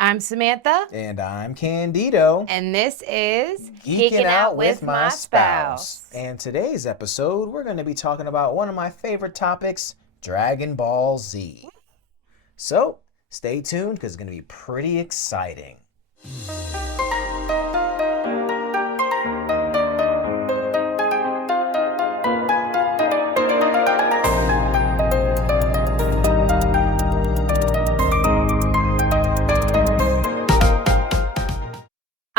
I'm Samantha, And I'm Candido. and this is Geeking Out with My Spouse. And today's episode, we're going to be talking about one of my favorite topics, Dragon Ball Z. So, stay tuned because it's going to be pretty exciting.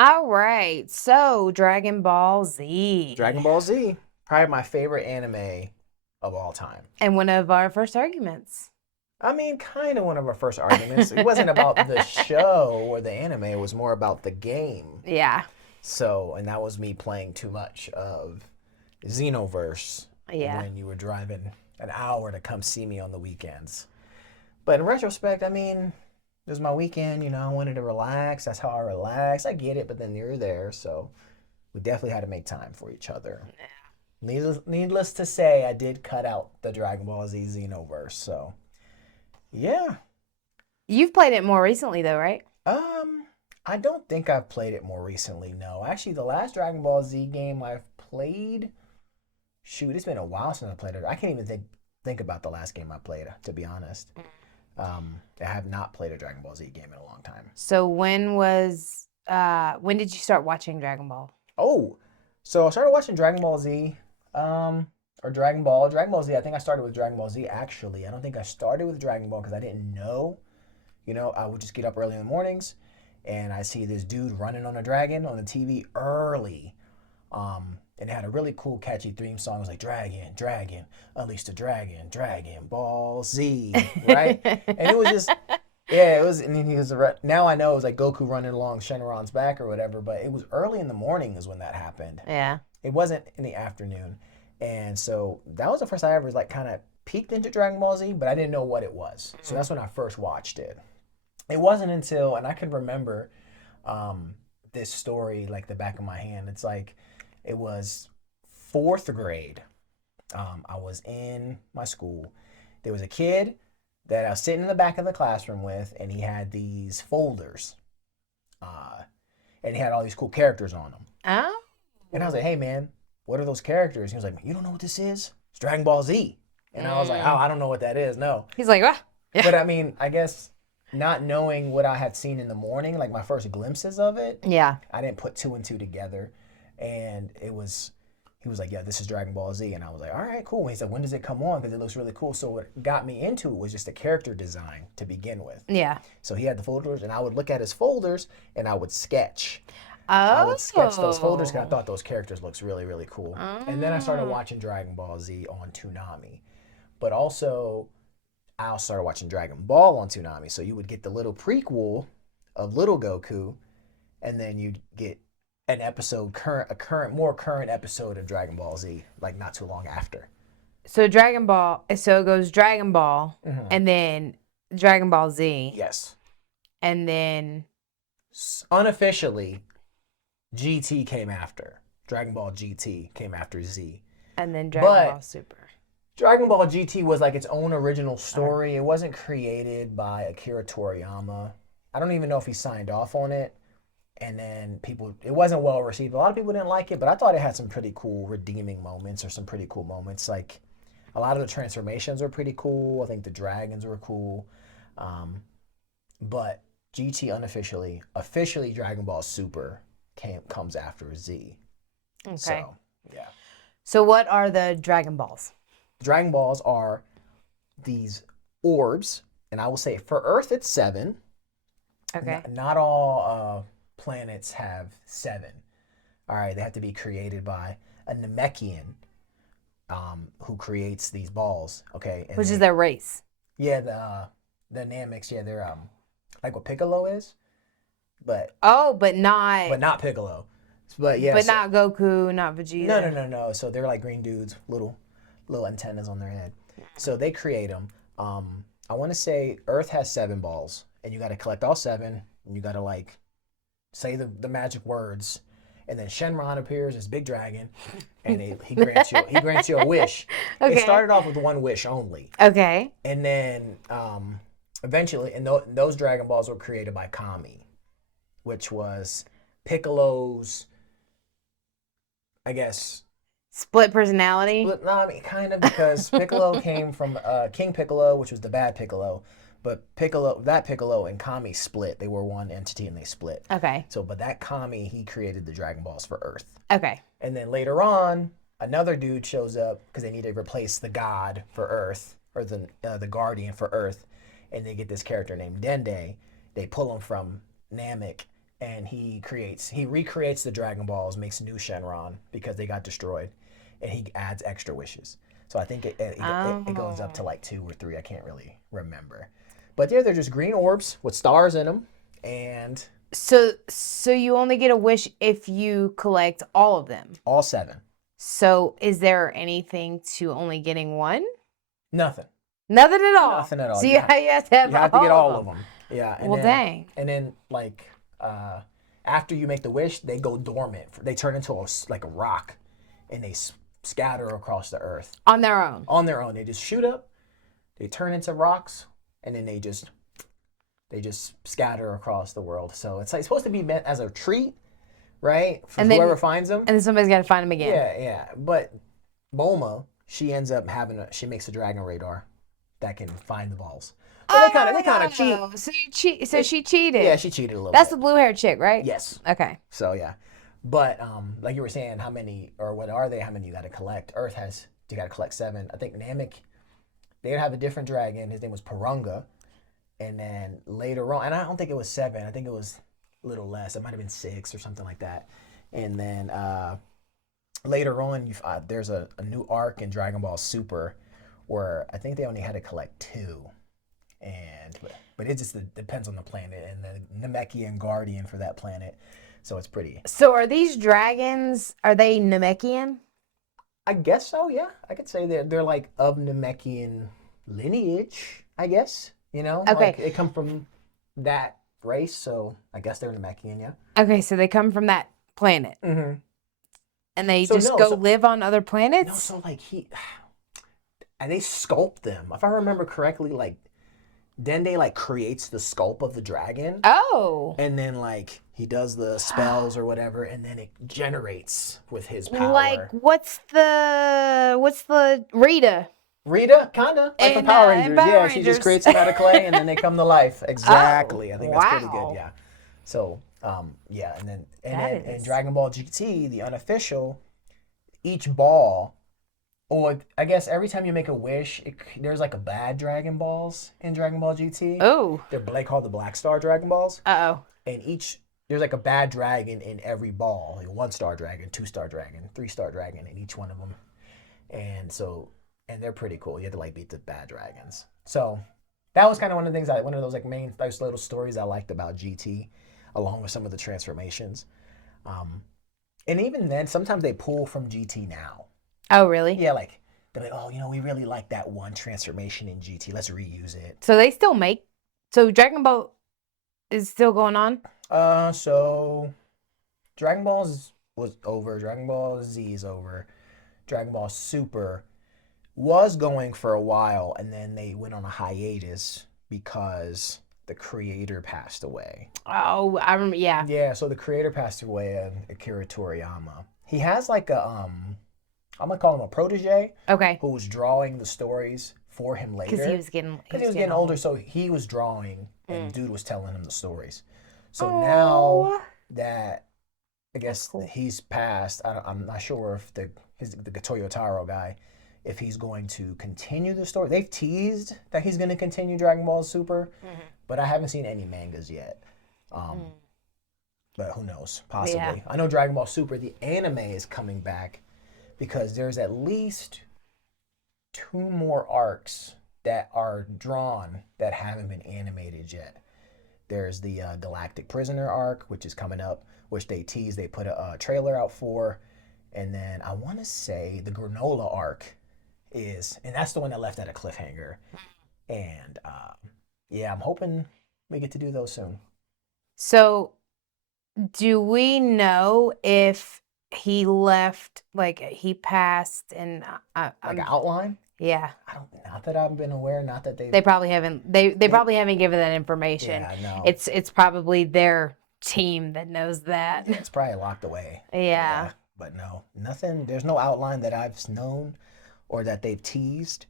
All right. So, Dragon Ball Z. Dragon Ball Z, probably my favorite anime of all time. And one of our first arguments. I mean, kind of one of our first arguments. It wasn't about the show or the anime, it was more about the game. Yeah. So, and that was me playing too much of Xenoverse Yeah. when you were driving an hour to come see me on the weekends. But in retrospect, I mean, it was my weekend, I wanted to relax. That's how I relax. I get it, but then you're there, so we definitely had to make time for each other. Yeah. Needless to say, I did cut out the Dragon Ball Z Xenoverse, so yeah. You've played it more recently, though, right? I don't think I've played it more recently, no. Actually, the last Dragon Ball Z game I've played, shoot, it's been a while since I played it. I can't even think about the last game I played, to be honest. I have not played a Dragon Ball Z game in a long time. So, when did you start watching Dragon Ball? Oh, so I started watching Dragon Ball Z, or Dragon Ball Z. I think I started with Dragon Ball Z, actually. I don't think I started with Dragon Ball because I didn't know. I would just get up early in the mornings, and I see this dude running on a dragon on the TV early. And it had a really cool, catchy theme song. It was like, Dragon, Dragon, Unleash the Dragon, Dragon Ball Z, right? And it was just, yeah, it was, and he was, now I know it was like Goku running along Shenron's back or whatever, but it was early in the morning is when that happened. Yeah. It wasn't in the afternoon. And so that was the first I ever like kind of peeked into Dragon Ball Z, but I didn't know what it was. So that's when I first watched it. It wasn't until, and I can remember this story like the back of my hand. It's like, it was 4th grade. I was in my school. There was a kid that I was sitting in the back of the classroom with, and he had these folders. And he had all these cool characters on them. Oh. And I was like, hey, man, what are those characters? He was like, you don't know what this is? It's Dragon Ball Z. And I was like, oh, I don't know what that is. No. He's like, ah. Yeah. But I mean, I guess not knowing what I had seen in the morning, like my first glimpses of it, Yeah. I didn't put 2 and 2 together. And he was like, yeah, this is Dragon Ball Z. And I was like, all right, cool. And he said, when does it come on? Because it looks really cool. So what got me into it was just the character design to begin with. Yeah. So he had the folders, and I would look at his folders, and I would sketch. Oh. I would sketch those folders because I thought those characters looked really, really cool. And then I started watching Dragon Ball Z on Toonami. But also, I started watching Dragon Ball on Toonami. So you would get the little prequel of Little Goku, and then you'd get an episode, more current episode of Dragon Ball Z, like not too long after. So it goes Dragon Ball, and then Dragon Ball Z. Yes. And then Unofficially, GT came after. Dragon Ball GT came after Z. And then Dragon Ball Super. Dragon Ball GT was like its own original story. It wasn't created by Akira Toriyama. I don't even know if he signed off on it. And then it wasn't well received. A lot of people didn't like it, but I thought it had some pretty cool redeeming moments or some pretty cool moments. Like a lot of the transformations were pretty cool. I think the dragons were cool. But GT officially Dragon Ball Super comes after Z. Okay. So, yeah. So what are the Dragon Balls? Dragon Balls are these orbs, and I will say for Earth it's 7. Okay. Not all planets have 7. All right, they have to be created by a Namekian who creates these balls. Okay, and which is their race. Yeah, the Namecs. Yeah, they're like what Piccolo is, but but not Piccolo. But yeah, not Goku, not Vegeta. No. So they're like green dudes, little antennas on their head. So they create them. I want to say Earth has 7 balls, and you got to collect all 7, and you got to like say the magic words, and then Shenron appears as Big Dragon, and he grants you a wish. Okay. It started off with one wish only. Okay. And then eventually, and those Dragon Balls were created by Kami, which was Piccolo's, I guess. Split personality. No, I mean, kind of, because Piccolo came from King Piccolo, which was the bad Piccolo, but that Piccolo and Kami split. They were one entity and they split. Okay. So, but that Kami, he created the Dragon Balls for Earth. Okay. And then later on, another dude shows up because they need to replace the god for Earth, or the guardian for Earth, and they get this character named Dende. They pull him from Namek, and he recreates the Dragon Balls, makes new Shenron because they got destroyed, and he adds extra wishes. So I think it goes up to like 2 or 3. I can't really remember. But yeah, they're just green orbs with stars in them, and so you only get a wish if you collect all of them. All 7. So is there anything to only getting one? Nothing. Nothing at all. Nothing at all. So you have to have you have to get all of them. Yeah. And well, dang. And then like after you make the wish, they go dormant. They turn into a rock, and they scatter across the earth on their own. On their own, they just shoot up. They turn into rocks, and then they just scatter across the world. So it's like supposed to be meant as a treat, right? For whoever finds them. And then somebody's got to find them again. Yeah. But Bulma, she ends up she makes a dragon radar that can find the balls. But they kind of cheat. So she cheated. Yeah, she cheated a little bit. That's the blue-haired chick, right? Yes. Okay. So yeah. But like you were saying, how many or what are they? How many you got to collect? Earth you got to collect 7. I think Namek, they have a different dragon. His name was Purunga. And then later on, and I don't think it was 7. I think it was a little less. It might have been 6 or something like that. And then later on, there's a new arc in Dragon Ball Super where I think they only had to collect 2. But it just depends on the planet and the Namekian guardian for that planet. So it's pretty. So are these dragons, are they Namekian? I guess so, yeah. I could say they're like of Namekian lineage, I guess. You know? Okay. Like they come from that race, so I guess they're Namekian, yeah. Okay, so they come from that planet. Mm-hmm. And they live on other planets? No, so like and they sculpt them. If I remember correctly, like Dende like creates the sculpt of the dragon. Oh. And then like he does the spells or whatever, and then it generates with his power. Like what's the Rita? Rita, kinda like the Power Rangers. Yeah, she just creates them out of clay, and then they come to life. Exactly. I think that's pretty good. Yeah. So yeah, and then in Dragon Ball GT, the unofficial, each ball. Or I guess every time you make a wish, there's like a bad Dragon Balls in Dragon Ball GT. Oh. They're called the Black Star Dragon Balls. Uh-oh. And there's like a bad dragon in every ball. Like 1-star dragon, 2-star dragon, 3-star dragon in each one of them. And they're pretty cool. You have to like beat the bad dragons. So that was kind of one of the things one of those like those little stories I liked about GT, along with some of the transformations. And even then, sometimes they pull from GT now. Oh, really? Yeah, like, they're like, oh, we really like that one transformation in GT. Let's reuse it. So they still so Dragon Ball is still going on? So Dragon Ball was over. Dragon Ball Z is over. Dragon Ball Super was going for a while, and then they went on a hiatus because the creator passed away. Oh, I remember, yeah. Yeah, so the creator passed away, Akira Toriyama. He has like I'm going to call him a protege. Okay. Who was drawing the stories for him later. Because he was getting older, so he was drawing, and dude was telling him the stories. So now that, I guess, he's passed, I'm not sure if the Toyotaro guy, if he's going to continue the story. They've teased that he's going to continue Dragon Ball Super, but I haven't seen any mangas yet. But who knows? Possibly. Yeah. I know Dragon Ball Super, the anime, is coming back, because there's at least 2 more arcs that are drawn that haven't been animated yet. There's the Galactic Prisoner arc, which is coming up, which they teased. They put a trailer out for. And then I want to say the Granola arc and that's the one that left at a cliffhanger. And yeah, I'm hoping we get to do those soon. So do we know if he left, like he passed, and like an outline? Yeah. Not that I've been aware, not that They probably haven't. They probably haven't given that information. Yeah, no. It's probably their team that knows that. Yeah, it's probably locked away. Yeah. But no, nothing. There's no outline that I've known or that they've teased.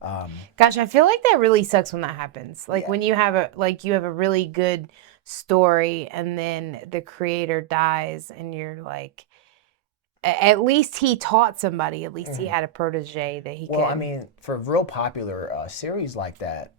Gosh, I feel like that really sucks when that happens. Like Yeah. when you have a really good story and then the creator dies and you're like, at least he taught somebody. At least he had a protege that he could. Well, I mean, for real popular series like that,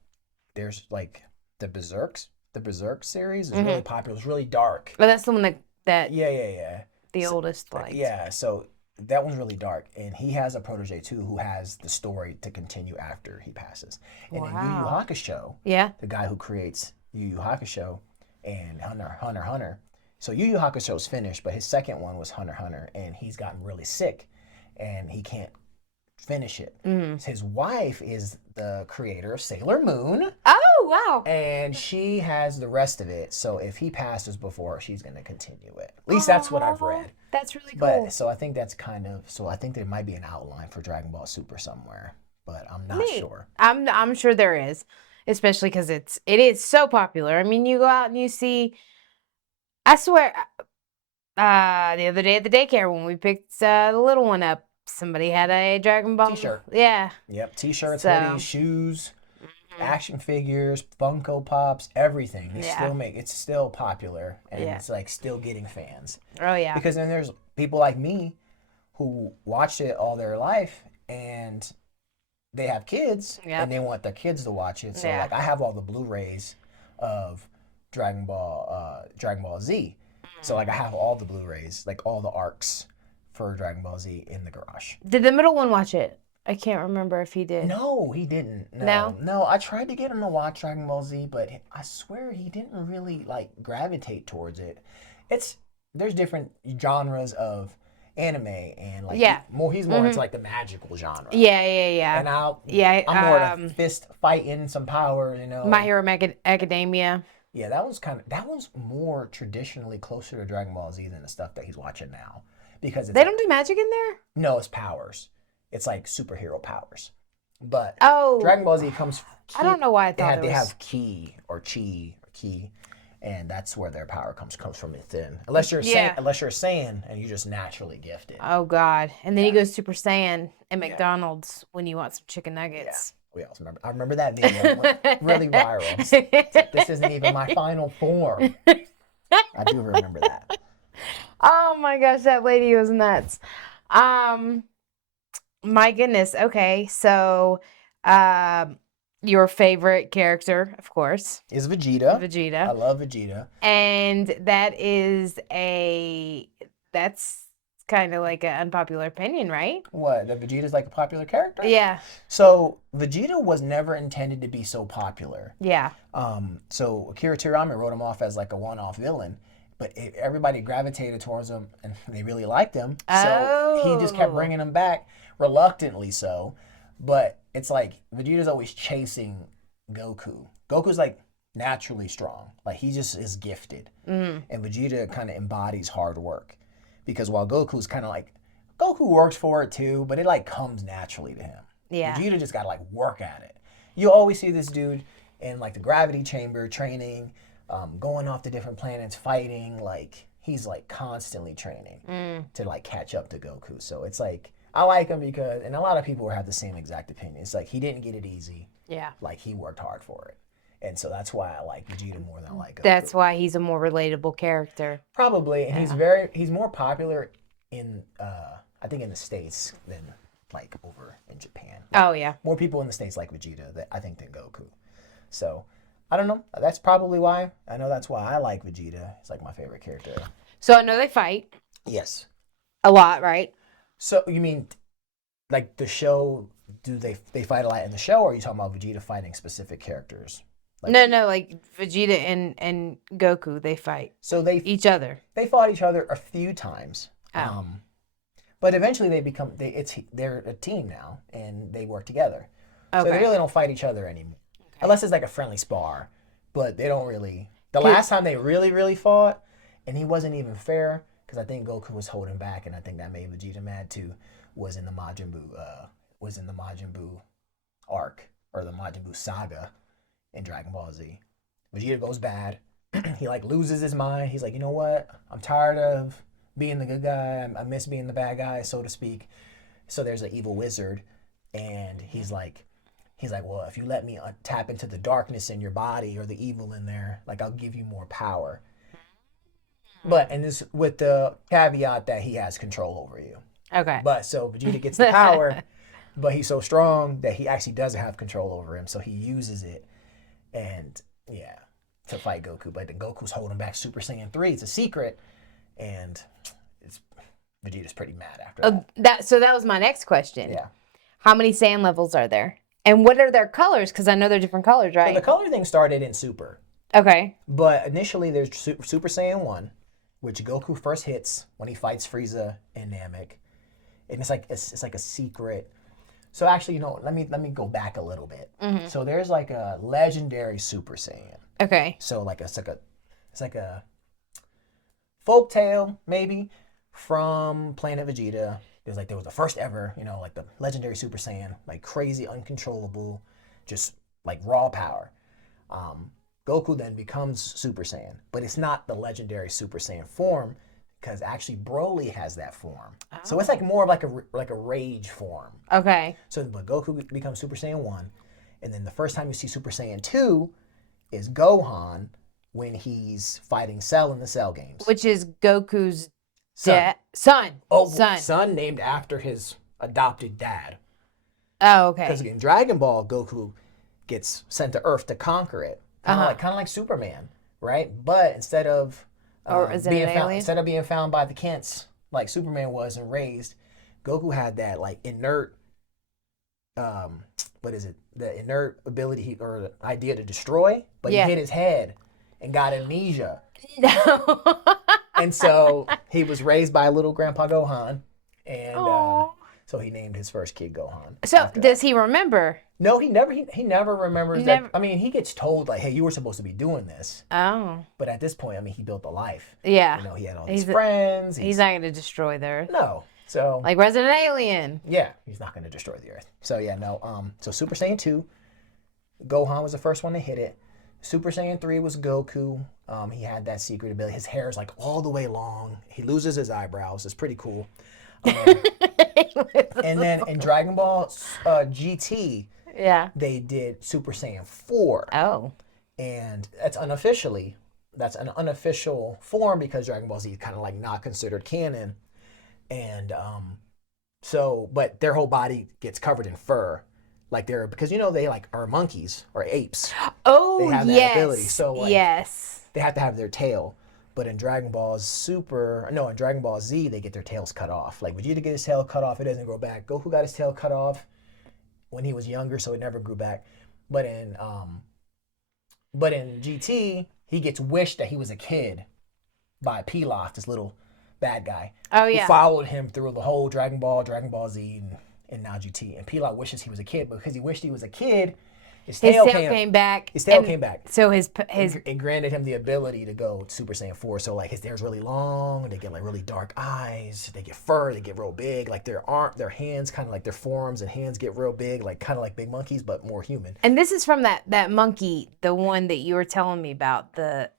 there's like the Berserk series is really popular. It's really dark. But that's the one that Yeah. the oldest liked. Yeah, so that one's really dark, and he has a protege too who has the story to continue after he passes. And in Yu Yu Hakusho, the guy who creates Yu Yu Hakusho and Hunter x Hunter. So Yu Yu Hakusho's finished, but his second one was Hunter x Hunter, and he's gotten really sick, and he can't finish it. His wife is the creator of Sailor Moon. Oh, wow. And she has the rest of it. So if he passes before, she's going to continue it. At least that's what I've read. That's really cool. But so I think that's I think there might be an outline for Dragon Ball Super somewhere, but I'm not sure. I'm sure there is, especially because it is so popular. I mean, you go out and you see, I swear, the other day at the daycare when we picked the little one up, somebody had a Dragon Ball T-shirt. Yeah. Yep, T-shirts, hoodies, shoes, action figures, Funko Pops, everything. It's still popular, and it's like still getting fans. Oh yeah. Because then there's people like me who watched it all their life, and they have kids, and they want their kids to watch it. So like I have all the Blu-rays of Dragon Ball Z. So like I have all the Blu-rays, like all the arcs for Dragon Ball Z in the garage. Did the middle one watch it? I can't remember if he did. No, he didn't. No, I tried to get him to watch Dragon Ball Z, but I swear he didn't really like gravitate towards it. There's different genres of anime, and like he's more into like the magical genre. Yeah. And I'm more of fist fighting, some power, My Hero Academia. Yeah, that one's more traditionally closer to Dragon Ball Z than the stuff that he's watching now. Because they don't do magic in there? No, it's powers. It's like superhero powers. But Oh. Dragon Ball Z comes. I don't know why I thought they have ki or chi or ki, and that's where their power comes from within. Unless you're Saiyan and you're just naturally gifted. Oh God! And then he goes Super Saiyan at McDonald's when you want some chicken nuggets. Yeah. We also remember. I remember that video. It went really viral. It's like, this isn't even my final form. I do remember that. Oh my gosh, that lady was nuts. My goodness. Okay, so your favorite character, of course, is Vegeta. Vegeta. I love Vegeta. And that's kind of like an unpopular opinion, right? What? That Vegeta's like a popular character? Yeah. So Vegeta was never intended to be so popular. Yeah. So Akira Toriyama wrote him off as like a one-off villain, but everybody gravitated towards him and they really liked him. So he just kept bringing him back, reluctantly so. But it's like Vegeta's always chasing Goku. Goku's like naturally strong. Like he just is gifted. And Vegeta kind of embodies hard work. Because while Goku's kind of like, Goku works for it too, but it like comes naturally to him. Yeah. Vegeta just gotta like work at it. You always see this dude in like the gravity chamber training, going off to different planets, fighting. Like he's like constantly training to like catch up to Goku. So it's like, I like him because, and a lot of people have the same exact opinion. It's like he didn't get it easy. Yeah. Like he worked hard for it. And so that's why I like Vegeta more than I like Goku. That's why he's a more relatable character. Probably, and he's more popular in I think in the States than like over in Japan. Oh yeah. More people in the States like Vegeta than Goku. So I don't know. That's probably why. I know that's why I like Vegeta. It's like my favorite character. So I know they fight. Yes. A lot, right? So you mean like the show? Do they fight a lot in the show, or are you talking about Vegeta fighting specific characters? Like, No, like Vegeta and Goku, they fight. So each other. They fought each other a few times. Oh. But eventually they're a team now and they work together. Okay. So they really don't fight each other anymore. Okay. Unless it's like a friendly spar. But they don't really. The last time they really, really fought, and he wasn't even fair, because I think Goku was holding back, and I think that made Vegeta mad too, was in the Majin Buu arc or the Majin Buu saga in Dragon Ball Z. Vegeta goes bad. He like loses his mind. He's like, you know what? I'm tired of being the good guy. I miss being the bad guy, so to speak. So there's an evil wizard, and he's like, well, if you let me tap into the darkness in your body or the evil in there, like I'll give you more power. But and this with the caveat that he has control over you. Okay. But so Vegeta gets the power, but he's so strong that he actually doesn't have control over him. So he uses it, and yeah, to fight Goku. But then Goku's holding back Super Saiyan 3. It's a secret, and Vegeta's pretty mad after that. So that was my next question. Yeah. How many Saiyan levels are there? And what are their colors? Because I know they're different colors, right? So the color thing started in Super. Okay. But initially there's Super Saiyan 1, which Goku first hits when he fights Frieza and Namek. And it's like a secret. So actually, let me go back a little bit. Mm-hmm. So there's like a legendary Super Saiyan. Okay. So it's like a folktale maybe from Planet Vegeta. There was the first ever, like the legendary Super Saiyan, like crazy, uncontrollable, just like raw power. Goku then becomes Super Saiyan, but it's not the legendary Super Saiyan form because actually Broly has that form. Oh. So it's like more of like a rage form. Okay. So but Goku becomes Super Saiyan 1, and then the first time you see Super Saiyan 2 is Gohan when he's fighting Cell in the Cell games. Which is Goku's son. Oh, son. Son named after his adopted dad. Oh, okay. Because in Dragon Ball, Goku gets sent to Earth to conquer it. Kind of like Superman, right? But instead of being found by the Kents like Superman was and raised, Goku had that like inert, the inert ability or the idea to destroy, but he hit his head and got amnesia. No. And so he was raised by little Grandpa Gohan, and so he named his first kid Gohan. So does he remember? No, he never remembers that. I mean, he gets told like, "Hey, you were supposed to be doing this." Oh. But at this point, I mean, he built a life. Yeah. He had all these friends. He's not going to destroy the Earth. No. So like Resident Alien. Yeah, he's not going to destroy the Earth. So yeah, no. So Super Saiyan 2, Gohan was the first one to hit it. Super Saiyan 3 was Goku. He had that secret ability. His hair is like all the way long. He loses his eyebrows. It's pretty cool. And then in Dragon Ball GT, they did Super Saiyan 4. Oh. And that's an unofficial form because Dragon Ball Z is kind of like not considered canon. And but their whole body gets covered in fur. Like because they like are monkeys or apes. Oh, they have that ability. So like, yes. They have to have their tail. But in Dragon Ball Z, they get their tails cut off. Like Vegeta get his tail cut off, it doesn't grow back. Goku got his tail cut off when he was younger, so it never grew back. But in GT, he gets wished that he was a kid by Pilaf, this little bad guy. Oh yeah. Who followed him through the whole Dragon Ball Z, and now GT. And Pilaf wishes he was a kid, but because he wished he was a kid, his tail came back. His tail came back. So it granted him the ability to go Super Saiyan 4. So like his hair's really long, they get like really dark eyes, they get fur, they get real big. Like their hands kind of like their forearms and hands get real big, like kind of like big monkeys, but more human. And this is from that monkey, the one that you were telling me about. I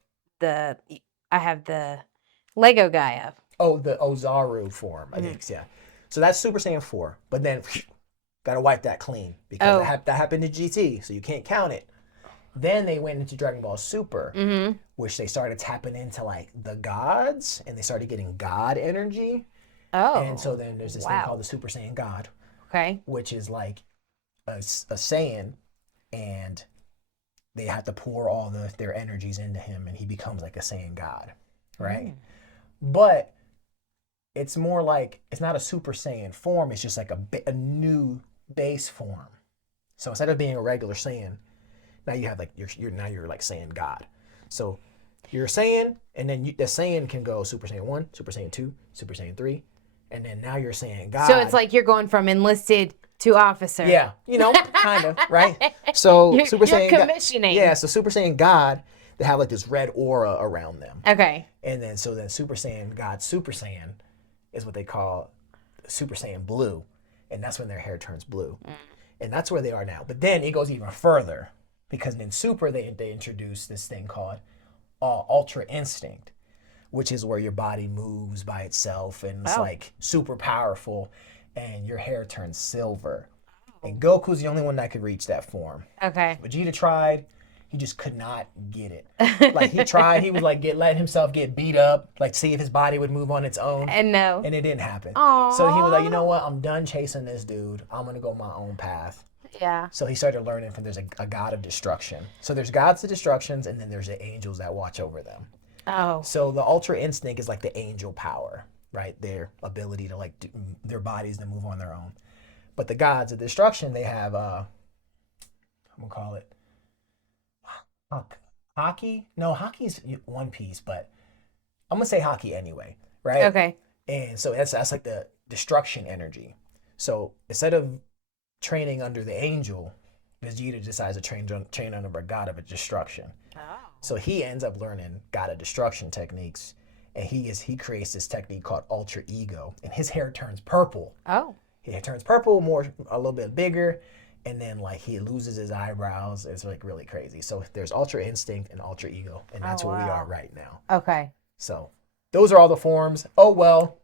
have the Lego guy up. Oh, the Ozaru form, I think, yeah. So that's Super Saiyan 4. But then gotta wipe that clean because that happened in GT, so you can't count it. Then they went into Dragon Ball Super, which they started tapping into like the gods, and they started getting god energy. Oh. And so then there's this thing called the Super Saiyan God. Okay. Which is like a Saiyan, and they have to pour all their energies into him, and he becomes like a Saiyan God, right? But it's more like, it's not a Super Saiyan form, it's just like a new base form. So instead of being a regular Saiyan, now you have like you're like Saiyan God. So you're a Saiyan, and then the Saiyan can go Super Saiyan 1, Super Saiyan 2, Super Saiyan 3, and then now you're Saiyan God. So it's like you're going from enlisted to officer. Yeah, kind of, right? So Super Saiyan commissioning. So Super Saiyan God, they have like this red aura around them. Okay. And then Super Saiyan God Super Saiyan is what they call Super Saiyan Blue. And that's when their hair turns blue. And that's where they are now. But then it goes even further because in Super they introduced this thing called Ultra Instinct, which is where your body moves by itself and it's Oh. like super powerful and your hair turns silver. And Goku's the only one that could reach that form. Okay. Vegeta tried, he just could not get it. Like he tried, he was like letting himself get beat up, like see if his body would move on its own. And no. And it didn't happen. Aww. So he was like, you know what? I'm done chasing this dude. I'm gonna go my own path. Yeah. So he started learning from there's a god of destruction. So there's gods of destructions, and then there's the angels that watch over them. Oh. So the Ultra Instinct is like the angel power, right? Their ability to like their bodies to move on their own. But the gods of destruction, they have I'm gonna call it hockey. No, hockey's One Piece, but I'm gonna say hockey anyway, right? Okay. And so that's like the destruction energy. So instead of training under the angel, Vegeta decides to train under a god of destruction. Oh. So he ends up learning god of destruction techniques, and he creates this technique called Ultra Ego, and his hair turns purple. Oh. It turns purple, a little bit bigger, and then like he loses his eyebrows. It's like really crazy. So there's Ultra Instinct and Ultra Ego, and that's where we are right now. Okay. So those are all the forms. Oh well.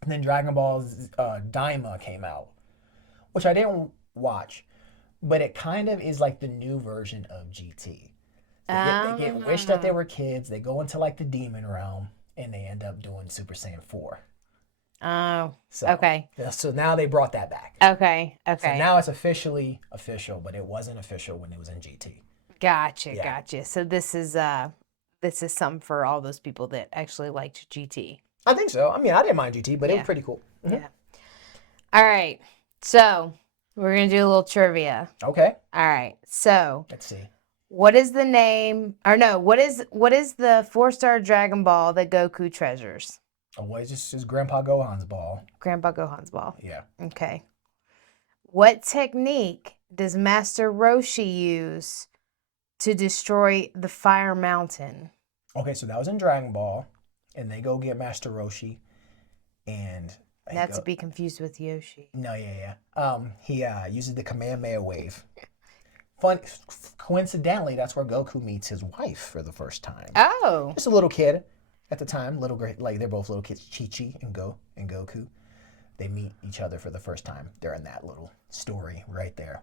And then Dragon Ball's Daima came out, which I didn't watch, but it kind of is like the new version of GT. They get wished that they were kids. They go into like the demon realm, and they end up doing Super Saiyan 4. Oh. So, Okay. So now they brought that back. Okay. Okay. So now it's officially official, but it wasn't official when it was in GT. Gotcha. Yeah. Gotcha. So this is something for all those people that actually liked GT. I think so. I mean, I didn't mind GT, but it Yeah. was pretty cool. Mhm. Yeah. All right. So we're gonna do a little trivia. Okay. All right. So Let's see. what is the name? Or no? What is the 4-star Dragon Ball that Goku treasures? Oh, well, it's just Grandpa Gohan's ball. Grandpa Gohan's ball. Yeah. Okay. What technique does Master Roshi use to destroy the Fire Mountain? Okay, so that was in Dragon Ball, and they go get Master Roshi, and Not to be confused with Yoshi. No, yeah. He uses the Kamehameha wave. Coincidentally, that's where Goku meets his wife for the first time. Oh. Just a little kid at the time, like they're both little kids, Chi-Chi and Goku. They meet each other for the first time during that little story right there.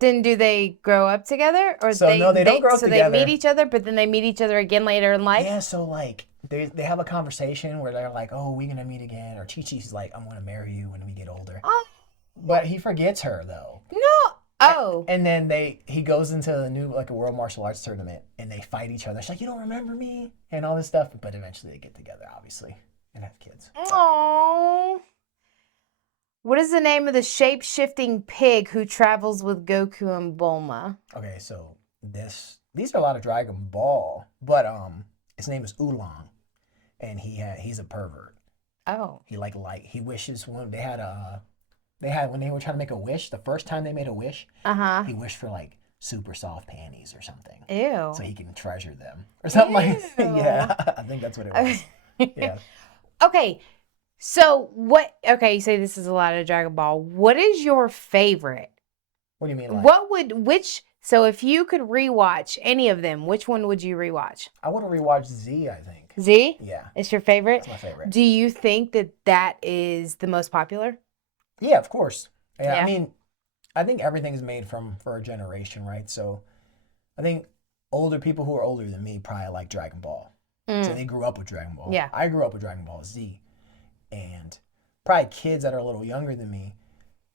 Then do they grow up together, or No, they don't grow up together. So they meet each other, but then they meet each other again later in life. Yeah, so like they have a conversation where they're like, "Oh, we're gonna meet again," or Chi-Chi's like, "I'm gonna marry you when we get older." Oh. But he forgets her though. No. Oh. And then he goes into a world martial arts tournament, and they fight each other. She's like, "You don't remember me," and all this stuff. But eventually they get together, obviously, and have kids. Aww. What is the name of the shape-shifting pig who travels with Goku and Bulma? Okay, so these are a lot of Dragon Ball, but his name is Oolong, and he's a pervert. Oh. He wishes when they had when they were trying to make a wish, the first time they made a wish, he wished for like super soft panties or something. Ew. So he can treasure them or something like that. Yeah, I think that's what it was. Yeah. Okay. So okay, you say this is a lot of Dragon Ball. What is your favorite? What do you mean? Like, so if you could rewatch any of them, which one would you rewatch? I want to rewatch Z, I think. Z? Yeah. It's your favorite? That's my favorite. Do you think that is the most popular? Yeah, of course. Yeah. Yeah. I mean, I think everything is made for a generation, right? So I think older people who are older than me probably like Dragon Ball. So they grew up with Dragon Ball. Yeah. I grew up with Dragon Ball Z. And probably kids that are a little younger than me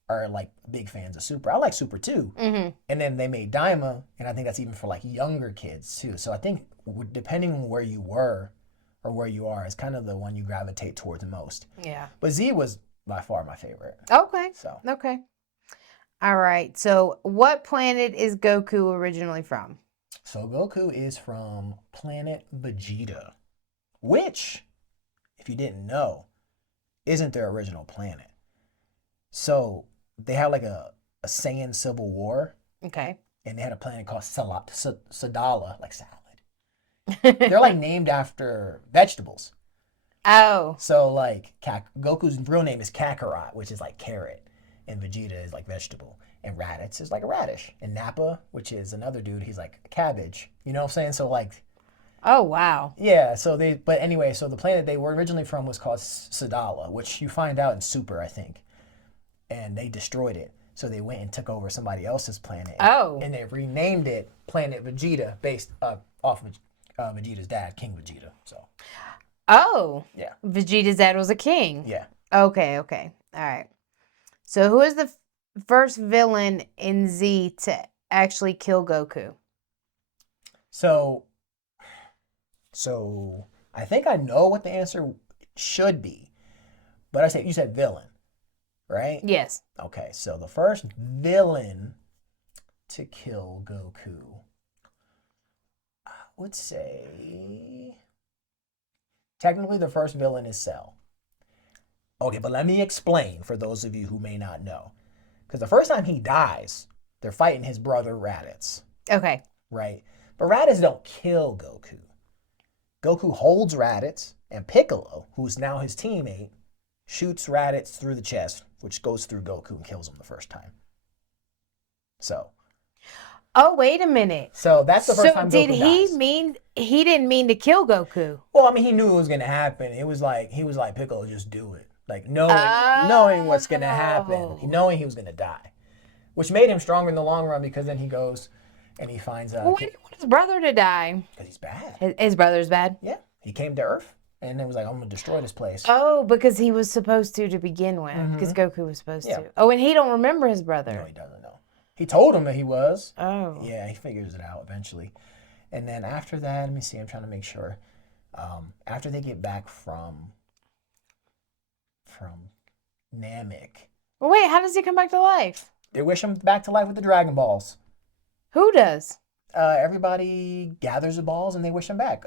are like big fans of Super. I like Super too. Mm-hmm. And then they made Daima, and I think that's even for like younger kids too. So I think depending on where you were or where you are, is kind of the one you gravitate towards the most. Yeah. But Z was by far my favorite. Okay. So Okay. All right. So what planet is Goku originally from? So Goku is from planet Vegeta, which, if you didn't know, isn't their original planet. So they had like a Saiyan civil war, Okay. and they had a planet called Sadala, like salad. They're like named after vegetables. Oh. So like Goku's real name is Kakarot, which is like carrot, and Vegeta is like vegetable, and Raditz is like a radish, and Nappa, which is another dude, he's like a cabbage. You know what I'm saying? So like, Oh, wow. yeah. But anyway, so the planet they were originally from was called Sadala, which you find out in Super, I think, and they destroyed it. So they went and took over somebody else's planet, Oh. and they renamed it Planet Vegeta, based off of Vegeta's dad, King Vegeta. So Oh. yeah, Vegeta's dad was a king. yeah. Okay. All right. So who is the first villain in Z to actually kill Goku? So I think I know what the answer should be, but you said villain, right? Yes. Okay, so the first villain to kill Goku, I would say, technically the first villain is Cell. Okay, but let me explain for those of you who may not know. Because the first time he dies, they're fighting his brother Raditz, Okay. right? But Raditz don't kill Goku. Goku holds Raditz, and Piccolo, who's now his teammate, shoots Raditz through the chest, which goes through Goku and kills him the first time. So. Oh, wait a minute. So that's the first time Goku did he dies. mean he didn't mean to kill Goku? Well, I mean, he knew it was gonna happen. It was like he was like, Piccolo, just do it. Like knowing what's gonna happen, knowing he was gonna die, which made him stronger in the long run because then he goes and he finds Why did he want his brother to die? because he's bad. His brother's bad? Yeah, he came to Earth and then was like, I'm gonna destroy this place. Oh, because he was supposed to begin with. Because Goku was supposed to. Oh, and he don't remember his brother. No, he doesn't know. He told him that he was. Oh. Yeah, he figures it out eventually. And then after that, let me see. I'm trying to make sure. After they get back from Namek, Well, wait, how does he come back to life? they wish him back to life with the Dragon Balls. Who does? Everybody gathers the balls and they wish him back.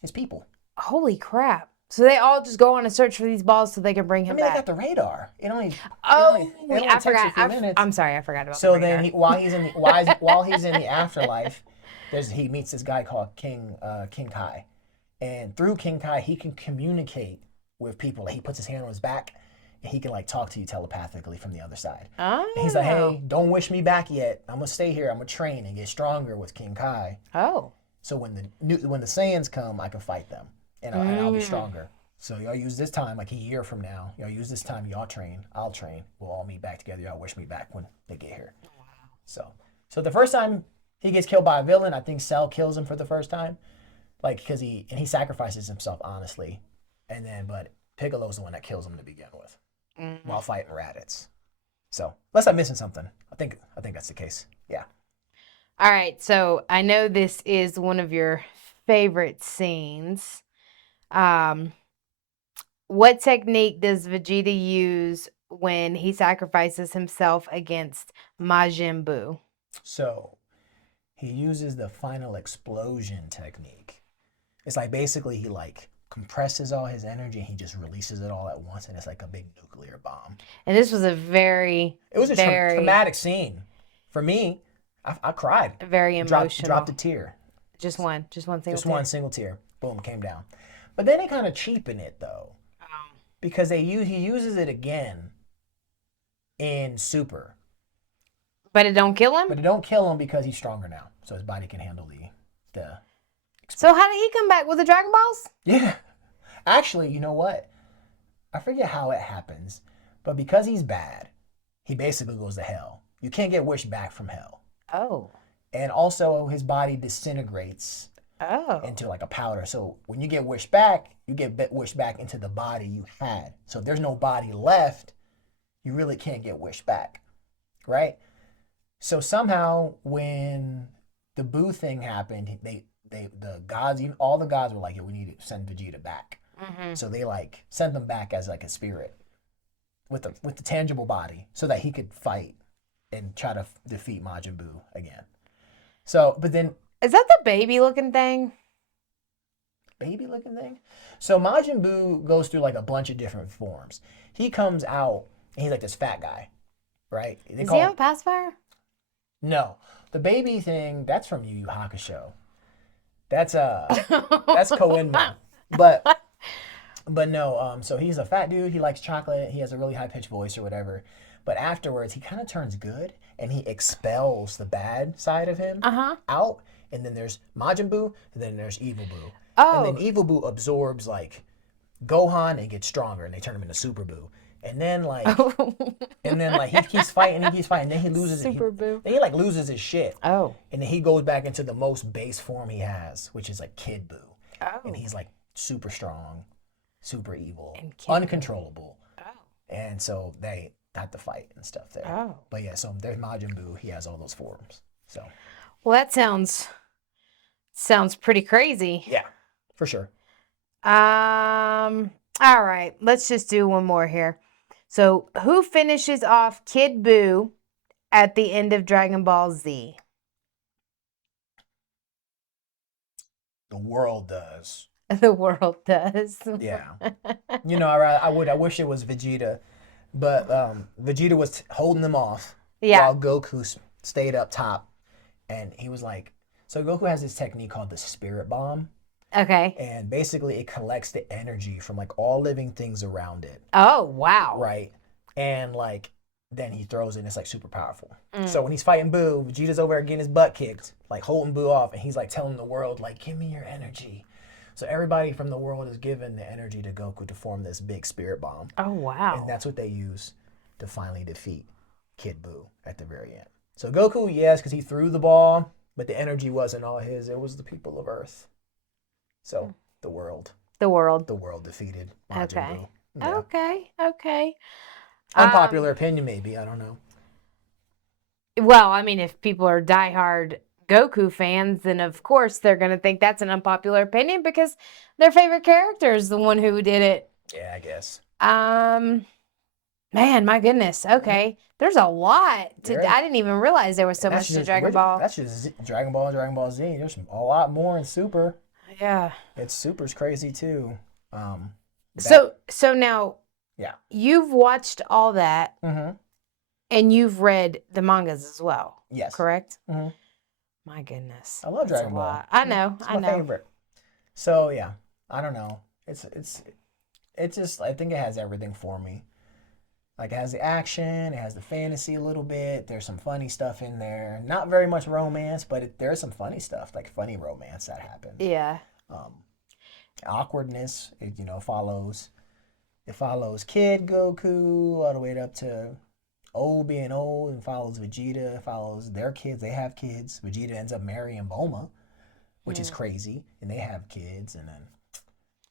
His people. Holy crap. So they all just go on a search for these balls so they can bring I him mean, they back. got the radar. It only I takes forgot. a few minutes. I'm sorry, I forgot about So the then, radar. while he's in the afterlife, he meets this guy called King Kai, and through King Kai, he can communicate with people. Like, he puts his hand on his back, and he can like talk to you telepathically from the other side. Oh. And he's like, "Hey, don't wish me back yet. I'm gonna stay here. I'm gonna train and get stronger with King Kai. Oh. So when the Saiyans come, I can fight them, and I'll be stronger." So y'all use this time, like a year from now, y'all use this time, y'all train, I'll train. We'll all meet back together. Y'all wish me back when they get here. Wow. So the first time he gets killed by a villain, I think Cell kills him for the first time. Like, because he sacrifices himself, honestly. But Piccolo's the one that kills him to begin with while fighting Raditz. So, unless I'm missing something. I think that's the case. Yeah. All right, so I know this is one of your favorite scenes. What technique does Vegeta use when he sacrifices himself against Majin Buu? So, he uses the final explosion technique. It's like basically he like compresses all his energy and he just releases it all at once, and it's like a big nuclear bomb. And this was a very traumatic scene. For me, I cried. Very emotional. Dropped a tear. Just one single tear. One single tear. Boom, came down. But then they kind of cheapen it though. Because he uses it again in Super. But it don't kill him? But it don't kill him because he's stronger now. So his body can handle the So how did he come back with the Dragon Balls? Yeah. Actually, you know what? I forget how it happens. But because he's bad, he basically goes to hell. You can't get wished back from hell. Oh. And also his body disintegrates Oh. into like a powder. So when you get wished back, you get wished back into the body you had. So if there's no body left, you really can't get wished back, right? So somehow when the Boo thing happened, the gods, even all the gods were like, "Yeah, we need to send Vegeta back." So they like sent them back as like a spirit with the tangible body, so that he could fight and try to defeat Majin Buu again. So, but then. Is that the baby looking thing? Baby looking thing? So Majin Buu goes through like a bunch of different forms. He comes out and he's like this fat guy, right? Does he have a pacifier? No. The baby thing, that's from Yu Yu Hakusho. That's Koenma. But no, so he's a fat dude, he likes chocolate, he has a really high pitched voice or whatever. But afterwards, he kind of turns good, and he expels the bad side of him out. And then there's Majin Buu, and then there's Evil Buu. And then Oh. Evil Buu absorbs like Gohan and gets stronger, and they turn him into Super Buu. And then like he keeps fighting, then he loses Super Buu. Then he like loses his shit. Oh. And then he goes back into the most base form he has, which is like Kid Buu. Oh. And he's like super strong, super evil, And Kid uncontrollable. Oh. And so they have to fight and stuff there. Oh. But yeah, so there's Majin Buu. He has all those forms. So Well, that sounds pretty crazy. yeah, for sure. All right, let's just do one more here. So, who finishes off Kid Buu at the end of Dragon Ball Z? The world does. The world does. Yeah. You know, I wish it was Vegeta, but Vegeta was holding them off Yeah. while Goku stayed up top, and he was like, so Goku has this technique called the Spirit Bomb, Okay. and basically it collects the energy from like all living things around it, Oh, wow. right? And like then he throws it, and it's like super powerful. So when he's fighting Buu, Vegeta's over there getting his butt kicked, like holding Buu off, and he's like telling the world, like, give me your energy. So everybody from the world is given the energy to Goku to form this big spirit bomb. Oh, wow. And that's what they use to finally defeat Kid Buu at the very end. So Goku, yes, because he threw the ball, but the energy wasn't all his. It was the people of Earth. So the world The world. defeated Majin Okay. Buu. Yeah. Okay. Okay. Unpopular opinion, maybe. I don't know. Well, I mean, if people are diehard Goku fans, then of course they're going to think that's an unpopular opinion because their favorite character is the one who did it. Yeah, I guess. Man, my goodness. Okay. There's a lot to There is. I didn't even realize there was so That's much to just- Dragon Ball. That's just Dragon Ball and Dragon Ball Z. There's a lot more in Super. Yeah. It's Super's crazy too. So now Yeah. you've watched all that Mm-hmm. and you've read the mangas as well. Yes. Correct? Mhm. My goodness. I love That's a Dragon Ball. lot. I know. It's I my know. favorite. So yeah, I don't know. It's just I think it has everything for me. Like it has the action, it has the fantasy a little bit. There's some funny stuff in there. Not very much romance, but there's some funny stuff, like funny romance that happens. Yeah. Awkwardness, follows. It follows Kid Goku all the way up to old being old, and follows Vegeta. Follows their kids. They have kids. Vegeta ends up marrying Bulma, which is crazy, and they have kids. And then,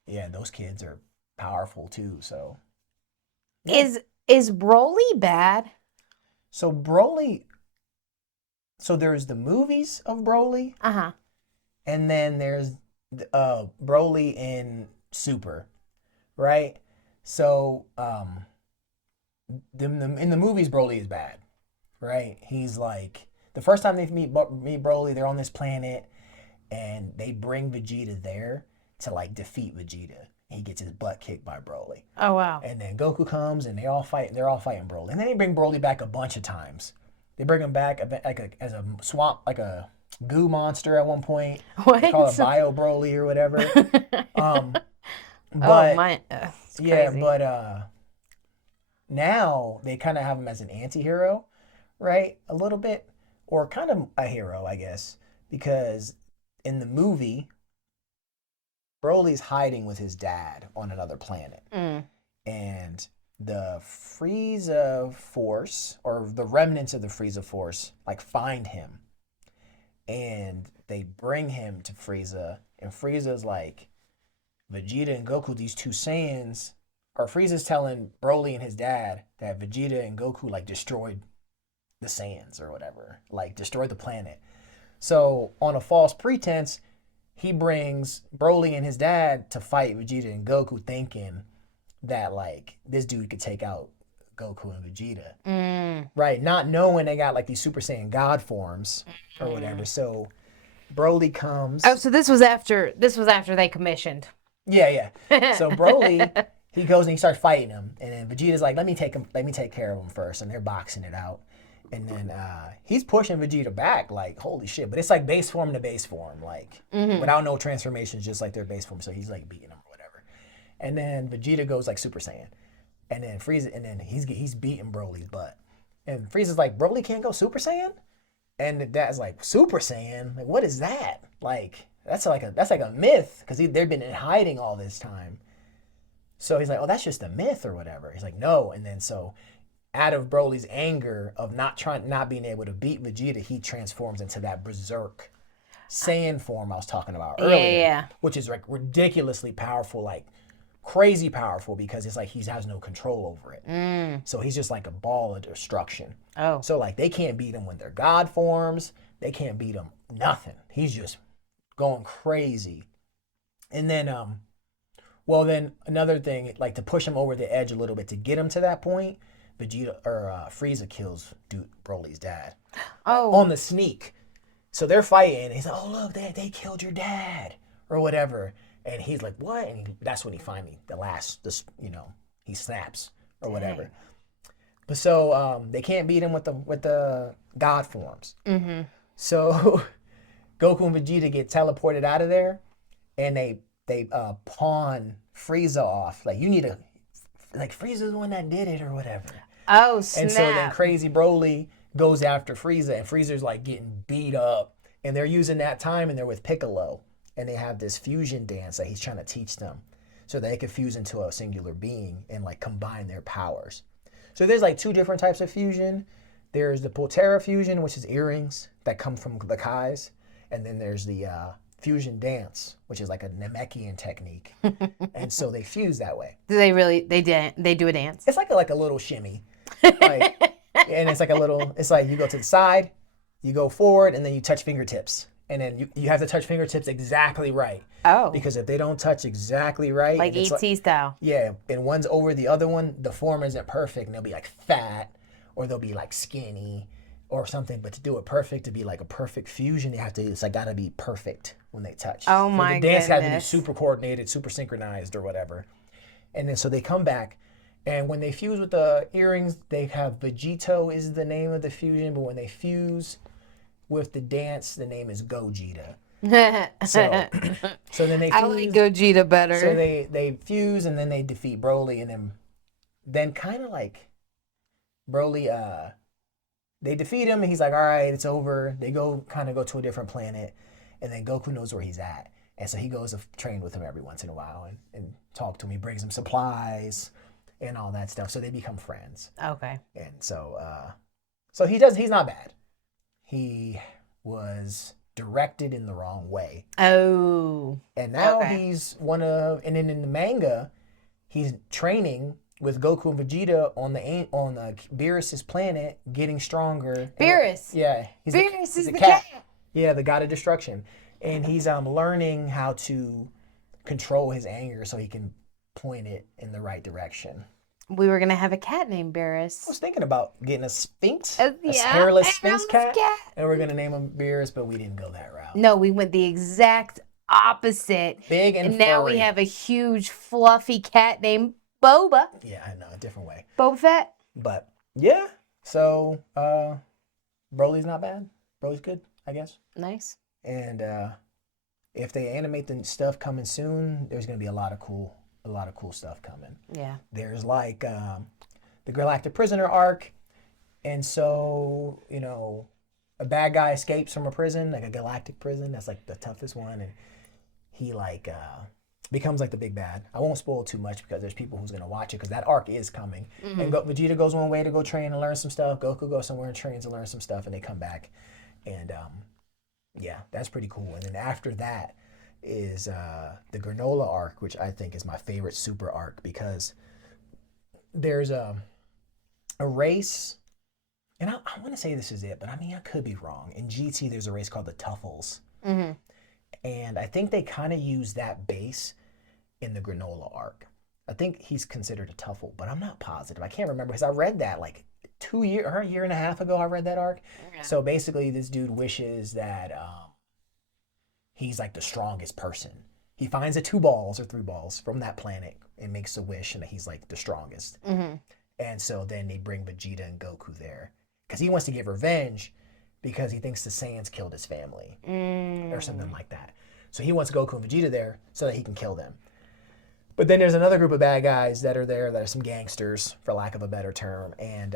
yeah, those kids are powerful too. So, Is Broly bad? so Broly. So there's the movies of Broly, Uh-huh. and then there's Broly in Super, right? So in the movies, Broly is bad, right? He's like the first time they meet Broly, they're on this planet, and they bring Vegeta there to like defeat Vegeta. He gets his butt kicked by Broly, Oh, wow. and then Goku comes, and they're all fighting Broly, and then they bring Broly back a bunch of times. They bring him back as a swamp, like a goo monster at one point. What? They call it Bio Broly or whatever. But Oh, my. It's yeah, crazy. but now they kind of have him as an anti-hero, right? A little bit, or kind of a hero, I guess, because in the movie, Broly's hiding with his dad on another planet, and the Frieza Force, or the remnants of the Frieza Force, like find him, and they bring him to Frieza, and Frieza's like, Vegeta and Goku, these two Saiyans, or Frieza's telling Broly and his dad that Vegeta and Goku like destroyed the Saiyans or whatever, like destroyed the planet. So on a false pretense, he brings Broly and his dad to fight Vegeta and Goku, thinking that like this dude could take out Goku and Vegeta, right? Not knowing they got like these Super Saiyan God forms or whatever. So Broly comes. Oh, so this was after they commissioned. Yeah. So Broly, he goes and he starts fighting him, and then Vegeta's like, let me take care of him first, and they're boxing it out. And then he's pushing Vegeta back, like, holy shit. But it's like base form to base form, like, without no transformations, just like their base form. So he's like beating him or whatever. And then Vegeta goes like Super Saiyan. And then Frieza, and then he's beating Broly's butt. And Frieza's like, Broly can't go Super Saiyan? And the dad's like, Super Saiyan? Like, what is that? Like, that's like a myth, because they've been in hiding all this time. So he's like, oh, that's just a myth or whatever. He's like, no. And then so out of Broly's anger of not being able to beat Vegeta, he transforms into that berserk Saiyan form I was talking about earlier, which is like ridiculously powerful, like crazy powerful, because it's like he has no control over it. So he's just like a ball of destruction. Oh. So like they can't beat him when they're God forms. They can't beat him nothing. He's just going crazy. And then then another thing, like to push him over the edge a little bit to get him to that point, Vegeta or Frieza kills Broly's dad. Oh. On the sneak. So they're fighting. He's like, oh, look, they killed your dad or whatever. And he's like, what? And that's when he finally, he snaps or whatever. But so they can't beat him with the God forms. Mm-hmm. So Goku and Vegeta get teleported out of there, and they pawn Frieza off. Like, you need to, like, Frieza's the one that did it or whatever. Oh, snap. And so then Crazy Broly goes after Frieza, and Frieza's like getting beat up. And they're using that time, and they're with Piccolo. And they have this fusion dance that he's trying to teach them, so they can fuse into a singular being and like combine their powers. So there's like two different types of fusion. There's the Potara fusion, which is earrings that come from the Kais. And then there's the fusion dance, which is like a Namekian technique. And so they fuse that way. Do they really, they do a dance? It's like a little shimmy. Like, and it's like it's like you go to the side, you go forward, and then you touch fingertips. And then you have to touch fingertips exactly right. Oh. Because if they don't touch exactly right. Like ET style. Yeah, and one's over the other one, the form isn't perfect, and they'll be like fat, or they'll be like skinny, or something. But to do it perfect, to be like a perfect fusion, it's like gotta be perfect when they touch. Oh my goodness. The dance has to be super coordinated, super synchronized, or whatever. And then so they come back, and when they fuse with the earrings, they have Vegito is the name of the fusion, but when they fuse with the dance, the name is Gogeta. So then they fuse. I like Gogeta better. So they fuse, and then they defeat Broly, and then kind of like Broly, they defeat him, and he's like, all right, it's over. They go to a different planet, and then Goku knows where he's at. And so he goes to train with him every once in a while and talk to him. He brings him supplies and all that stuff. So they become friends. Okay. And so he's not bad. He was directed in the wrong way. Oh. And now he's and then in the manga, he's training with Goku and Vegeta on the Beerus's planet, getting stronger. Beerus. Yeah. Beerus is the cat. Yeah, the god of destruction. And he's learning how to control his anger so he can point it in the right direction. We were going to have a cat named Beerus. I was thinking about getting a sphinx, a hairless sphinx cat, and we're going to name him Beerus, but we didn't go that route. No, we went the exact opposite. Big and furry. Now we have a huge fluffy cat named Boba. Yeah, I know, a different way. Boba Fett. But, yeah, so Broly's not bad. Broly's good, I guess. Nice. And if they animate the stuff coming soon, there's going to be a lot of cool stuff coming. Yeah. There's like the Galactic Prisoner arc. And so, a bad guy escapes from a prison, like a galactic prison. That's like the toughest one. And he becomes like the big bad. I won't spoil too much because there's people who's going to watch it because that arc is coming. Mm-hmm. And Vegeta goes one way to go train and learn some stuff. Goku goes somewhere and trains and learns some stuff, and they come back. And yeah, that's pretty cool. And then after that is the Granola arc, which I think is my favorite super arc because there's a race, and I want to say this is it, but I mean, I could be wrong. In GT, there's a race called the Tuffles. Mm-hmm. And I think they kind of use that base in the Granola arc. I think he's considered a Tuffle, but I'm not positive. I can't remember because I read that like a year and a half ago. I read that arc. Yeah. So basically, this dude wishes that he's like the strongest person. He finds the 2 balls or 3 balls from that planet and makes a wish, and that he's like the strongest. Mm-hmm. And so then they bring Vegeta and Goku there because he wants to get revenge because he thinks the Saiyans killed his family or something like that. So he wants Goku and Vegeta there so that he can kill them. But then there's another group of bad guys that are there that are some gangsters, for lack of a better term. And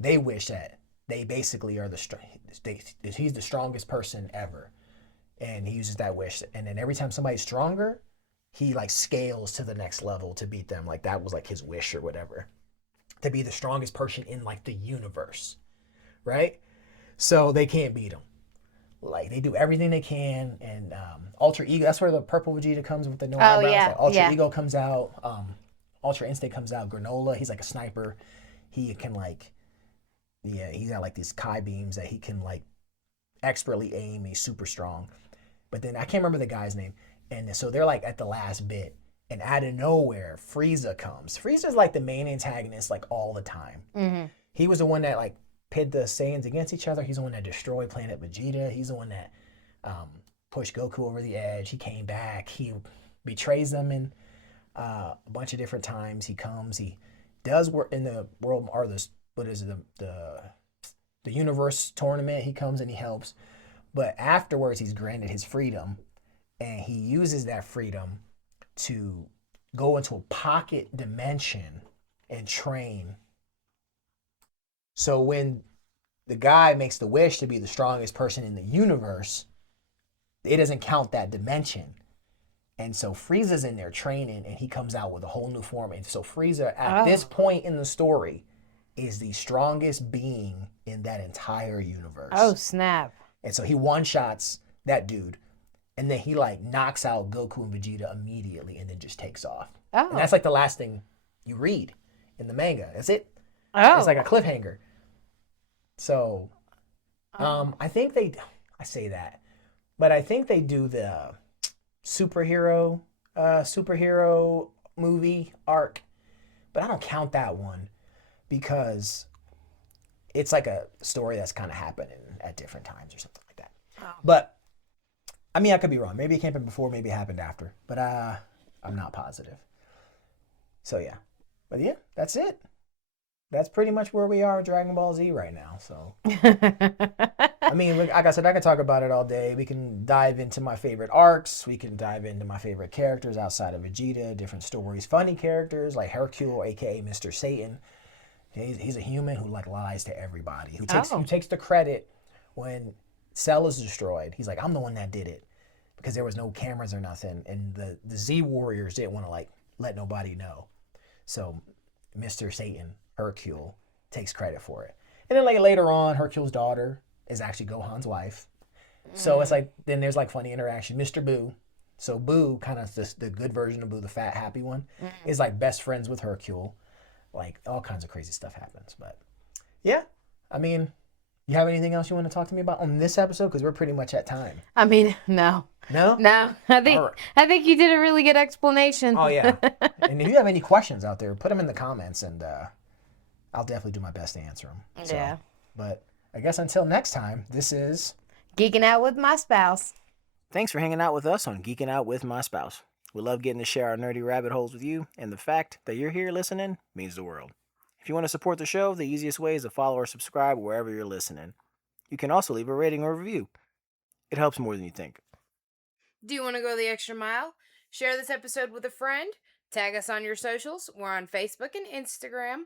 they wish that they basically are he's the strongest person ever, and he uses that wish, and then every time somebody's stronger, he like scales to the next level to beat them. Like that was like his wish or whatever, to be the strongest person in like the universe, right? So they can't beat him. Like they do everything they can, and Ultra Ego. That's where the purple Vegeta comes with the no eyebrows. yeah, Like Ultra yeah. Ego comes out. Ultra Instinct comes out. Granola. He's like a sniper. He can like, yeah, he's got like these Kai beams that he can like expertly aim. He's super strong. But then I can't remember the guy's name. And so they're like at the last bit, and out of nowhere, Frieza comes. Frieza's like the main antagonist like all the time. Mm-hmm. He was the one that like pit the Saiyans against each other. He's the one that destroyed Planet Vegeta. He's the one that pushed Goku over the edge. He came back. He betrays them in a bunch of different times. He comes. He does work in the world, or this, what is it, the universe tournament. He comes and he helps. But afterwards, he's granted his freedom, and he uses that freedom to go into a pocket dimension and train. So when the guy makes the wish to be the strongest person in the universe, it doesn't count that dimension. And so Frieza's in there training, and he comes out with a whole new form. And so Frieza, at this point in the story, is the strongest being in that entire universe. Oh, snap. And so he one-shots that dude, and then he like knocks out Goku and Vegeta immediately, and then just takes off. Oh. And that's like the last thing you read in the manga. That's it. Oh. It's like a cliffhanger. So, I think I say that, but I think they do the superhero movie arc, but I don't count that one because it's like a story that's kind of happening at different times or something like that. Oh. But I mean, I could be wrong. Maybe it came before, maybe it happened after, but I'm not positive. So yeah, but yeah, that's it. That's pretty much where we are with Dragon Ball Z right now. So, I mean, like I said, I could talk about it all day. We can dive into my favorite arcs. We can dive into my favorite characters outside of Vegeta, different stories, funny characters like Hercule, aka Mr. Satan. He's a human who like lies to everybody. Who takes the credit when Cell is destroyed. He's like, I'm the one that did it because there was no cameras or nothing, and the Z Warriors didn't want to like let nobody know. So, Mr. Satan, Hercule, takes credit for it. And then like later on, Hercule's daughter is actually Gohan's wife. So it's like, then there's like funny interaction. Mr. Boo. So Boo, kind of the good version of Boo, the fat, happy one, is like best friends with Hercule. Like all kinds of crazy stuff happens. But yeah, I mean, you have anything else you want to talk to me about on this episode? Because we're pretty much at time. I mean, no. No? No. I think you did a really good explanation. Oh, yeah. And if you have any questions out there, put them in the comments, and I'll definitely do my best to answer them. So, yeah. But I guess until next time, this is Geeking Out with My Spouse. Thanks for hanging out with us on Geeking Out with My Spouse. We love getting to share our nerdy rabbit holes with you, and the fact that you're here listening means the world. If you want to support the show, the easiest way is to follow or subscribe wherever you're listening. You can also leave a rating or review. It helps more than you think. Do you want to go the extra mile? Share this episode with a friend. Tag us on your socials. We're on Facebook and Instagram.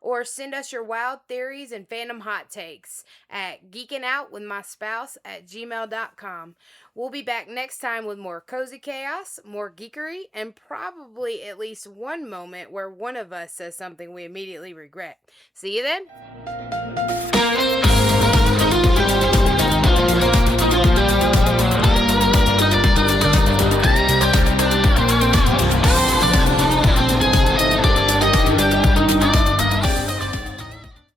Or send us your wild theories and fandom hot takes at geekingoutwithmyspouse@gmail.com. We'll be back next time with more cozy chaos, more geekery, and probably at least one moment where one of us says something we immediately regret. See you then.